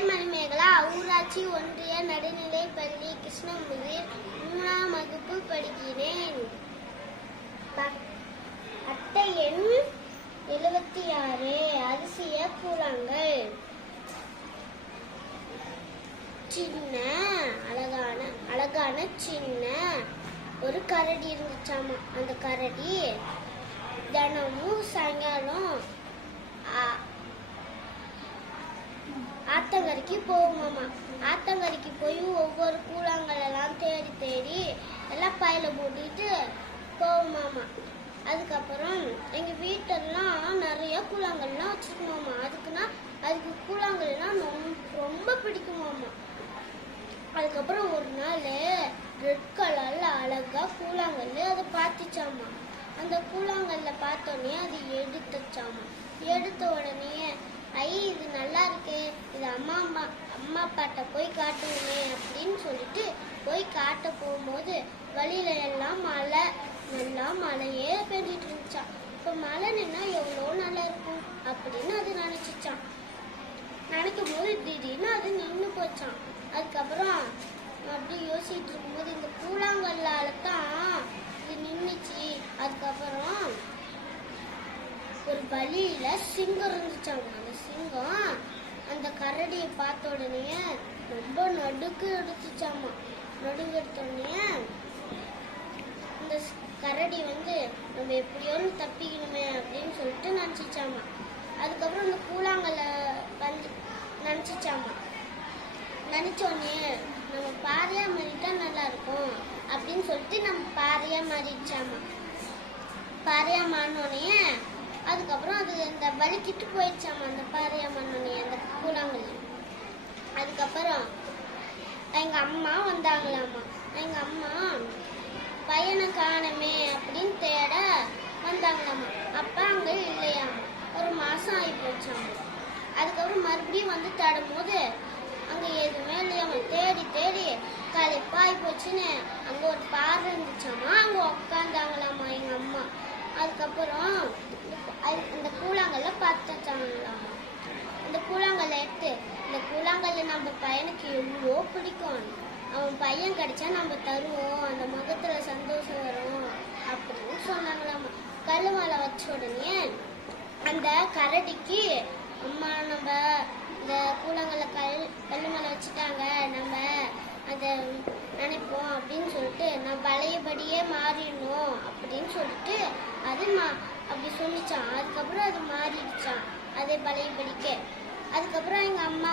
பேர் மணிமேகலா. ஊராட்சி ஒன்றிய நடுநிலைப் பள்ளி கிருஷ்ணமுகில் 3ஆம் வகுப்பு படிக்கிறேன். அட்டை எண் 76. அதிசய கூழாங்கல். சின்ன அழகான சின்ன ஒரு கரடி இருந்துச்சாமா. அந்த கரடி தினமும் சாயங்காலம் ஆத்தங்கரைக்கு போகுமாமா. ஆத்தங்கரைக்கு போய் ஒவ்வொரு கூழாங்கல் எல்லாம் தேடி தேடி எல்லாம் பையில போட்டுட்டு போகுமாமா. அதுக்கப்புறம் எங்க வீட்டெல்லாம் நிறைய கூழாங்கல்லாம் வச்சிருக்கோமாமா. அதுக்கு கூழாங்கல்லாம் ரொம்ப பிடிக்குமாமா. அதுக்கப்புறம் ஒரு நாள் ரெட் கலர்ல அழகா கூழாங்கல் அதை பார்த்துச்சாமா. அந்த கூழாங்கல்ல பார்த்தோன்னே அது எடுத்துச்சாமா. எடுத்த உடனே இது நல்லா இருக்கு, இது அம்மா அப்பாட்ட போய் காட்டுவோமே அப்படின்னு சொல்லிட்டு போய் காட்ட போகும்போது வழியில எல்லாம் மழையே பெஞ்சிட்டு இருந்துச்சான். இப்ப மழை நின்னா எவ்வளோ நல்லா இருக்கும் அப்படின்னு அது நினைச்சிச்சான். நினைக்கும் போது திடீர்னு அது நின்று போச்சான். அதுக்கப்புறம் அப்படி யோசிச்சுட்டு இருக்கும்போது இந்த கூழாங்கல்லால தான் இது நின்றுச்சு. அதுக்கப்புறம் ஒரு வழியில சிங்கம் இருந்துச்சாங்க. அந்த சிங்கம் அந்த கரடியை பார்த்த உடனே ரொம்ப நடுக்கு எடுத்துச்சாமா. நடுக்கு எடுத்த உடனே இந்த கரடி நம்ம எப்படியோன்னு தப்பிக்கணுமே அப்படின்னு சொல்லிட்டு நினைச்சிச்சாமா. அதுக்கப்புறம் அந்த கூழாங்கல்ல நினைச்சிச்சாமா. நினைச்ச உடனே நம்ம பாறையா மாறிட்டா நல்லா இருக்கும் அப்படின்னு சொல்லிட்டு நம்ம பாறையா மாறிடுச்சாமா. பாறையா மாறினோடனே அதுக்கப்புறம் அது இந்த வலிக்கிட்டு போயிடுச்சாமா. அந்த பாறையா மாறினோடனே அந்த கூழாங்கல். அதுக்கப்புறம் எங்க அம்மா வந்தாங்களாமா. எங்க அம்மா பையனை காணமே அப்படின்னு தேட வந்தாங்களாமா. அப்பா அங்க இல்லையாமா. ஒரு மாசம் ஆகி போச்சாமா. அதுக்கப்புறம் மறுபடியும் தேடும் போது அங்க எதுவுமே இல்லையாமா. தேடி தேடி களைப்பாய் போச்சுன்னு அங்க ஒரு பாறை இருந்துச்சாமா. அங்க உக்காந்தாங்களாமா எங்க அம்மா. அதுக்கப்புறம் இந்த கூழாங்கல்ல பார்த்தாங்களாமா. இந்த கூழாங்கல்ல எடுத்து இந்த கூழாங்கல்ல நம்ம பையனுக்கு எவ்வளோ பிடிக்கும், அவன் பையன் கிடைச்சா நம்ம தருவோம், அந்த முகத்துல சந்தோஷம் வரும் அப்படின்னு சொன்னாங்களாமா. கல்லு மேல வச்ச உடனே அந்த கரடிக்கு அம்மா நம்ம இந்த கூழாங்கல்ல கல்லு மேல வச்சுட்டாங்க, நம்ம அதை நினைப்போம் அப்படின்னு சொல்லிட்டு நான் பழையபடியே மாறிடணும் அப்படின்னு சொல்லிட்டு அது அப்படி சொல்லிச்சான். அதுக்கப்புறம் அது மாறிடுச்சான் அதே பழையபடிக்கே. அதுக்கப்புறம் எங்க அம்மா